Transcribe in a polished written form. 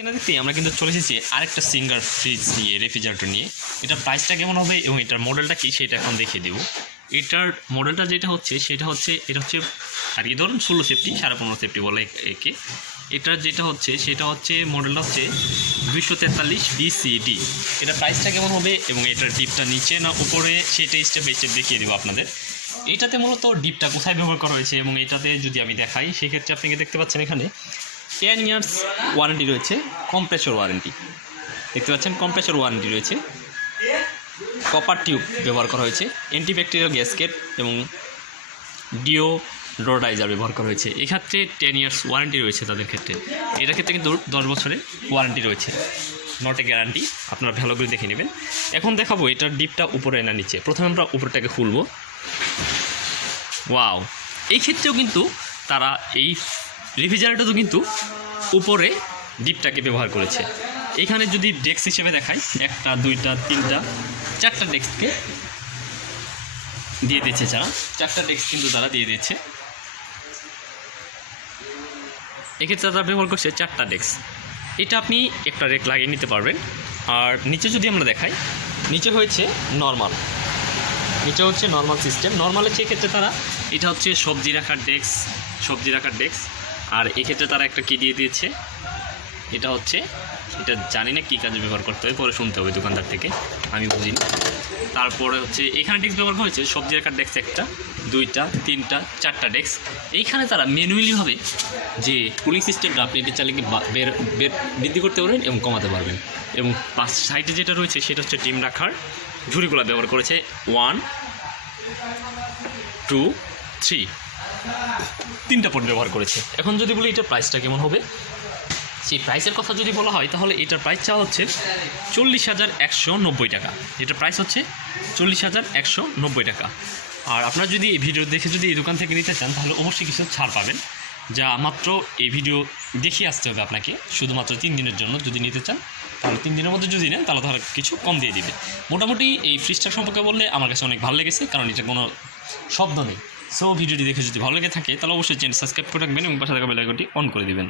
কেনা দেখতে আমরা কিন্তু চলে এসেছি আরেকটা সিঙ্গার ফ্রিজ নিয়ে, রেফ্রিজারেটর নিয়ে। এটার প্রাইসটা কেমন হবে এবং এটার মডেলটা কি সেটা এখন দেখিয়ে দেবো। এটার মডেলটা যেটা হচ্ছে সেটা হচ্ছে এটা হচ্ছে আর কি ধরুন 16 সেফটি 15.5 সেফটি বলে একে। এটার যেটা হচ্ছে সেটা হচ্ছে মডেলটা হচ্ছে 243 BCD। এটার প্রাইসটা কেমন হবে এবং এটার ডিপটা নিচে না উপরে সেটা স্টেপ বাই স্টেপ দেখিয়ে দেবো আপনাদের। এটাতে মূলত ডিপটা কোথায় ব্যবহার করা হয়েছে এবং এটাতে যদি আমি দেখাই সেক্ষেত্রে আপনি দেখতে পাচ্ছেন এখানে 10 ইয়ার্স ওয়ারেন্টি রয়েছে, কম্প্রেসর ওয়ারেন্টি দেখতে পাচ্ছেন, কম্প্রেসর ওয়ারেন্টি রয়েছে, কপার টিউব ব্যবহার করা হয়েছে, অ্যান্টিব্যাকটেরিয়াল গ্যাসকেট এবং ডিওড্রাইজার ব্যবহার করা হয়েছে। এক্ষেত্রে 10 ইয়ার্স ওয়ারেন্টি রয়েছে তাদের ক্ষেত্রে। এটার ক্ষেত্রে কিন্তু 10 বছরের ওয়ারেন্টি রয়েছে, নট এ গ্যারান্টি। আপনারা ভালো করে দেখে নেবেন। এখন দেখাবো এটার ডিপটা উপরে না নিচে। প্রথমে আমরা উপরটাকে খুলবো। ওয়াও, এই ক্ষেত্রেও কিন্তু তারা এই রেফ্রিজারেটরও কিন্তু উপরে ডিপটাকে ব্যবহার করেছে। এখানে যদি ডেস্ক হিসেবে দেখাই 1টা 2টা 3টা 4টা ডেস্ককে দিয়ে দিচ্ছে যারা, 4টা ডেস্ক কিন্তু তারা দিয়ে দিচ্ছে। এক্ষেত্রে তারা ব্যবহার করছে 4টা ডেস্ক। এটা আপনি একটা রেক লাগিয়ে নিতে পারবেন। আর নিচে যদি আমরা দেখাই, নিচে হয়েছে নর্মাল, নিচে হচ্ছে নর্মাল সিস্টেম। নর্মালের সেক্ষেত্রে তারা এটা হচ্ছে সবজি রাখার ডেস্ক। আর এক্ষেত্রে তারা একটা কি দিয়ে দিয়েছে, এটা হচ্ছে, এটা জানি না কী কাজে ব্যবহার করতে হবে, পরে শুনতে হবে দোকানদার থেকে, আমি বুঝিনি। তারপরে হচ্ছে এখানে ডেস্ক ব্যবহার করা হয়েছে সবজি রাখার ডেস্ক 1টা 2টা 3টা 4টা ডেস্ক। এইখানে তারা ম্যানুয়ালিভাবে যে কুলিং সিস্টেমটা আপনি এটা চালিয়ে বৃদ্ধি করতে পারবেন এবং কমাতে পারবেন। এবং পাঁচ সাইডে যেটা রয়েছে সেটা হচ্ছে ডিম রাখার ঝুড়িগুলো ব্যবহার করেছে 1 2 3 3টা পট ব্যবহার করেছে। এখন যদি বলি এটার প্রাইসটা কেমন হবে, সেই প্রাইসের কথা যদি বলা হয় তাহলে এটার প্রাইস চাওয়া হচ্ছে 40,190 টাকা। এটার প্রাইস হচ্ছে 40,190 টাকা। আর আপনারা যদি এই ভিডিও দেখে যদি এই দোকান থেকে নিতে চান তাহলে অবশ্যই কিছু ছাড় পাবেন, যা মাত্র এই ভিডিও দেখিয়ে আসতে হবে আপনাকে, শুধুমাত্র 3 দিনের জন্য। যদি নিতে চান তাহলে 3 দিনের মধ্যে যদি নেন তাহলে ধরো কিছু কম দিয়ে দিবে। মোটামুটি এই ফ্রিজটা সম্পর্কে বললে আমার কাছে অনেক ভালো লেগেছে, কারণ এটা কোনো শব্দ নেই। সো ভিডিওটি দেখে যদি ভালো লেগে থাকে তাহলে অবশ্যই চ্যানেল সাবস্ক্রাইব করে রাখবেন এবং পাশে থাকা বেল আইকনটি অন করে দিবেন।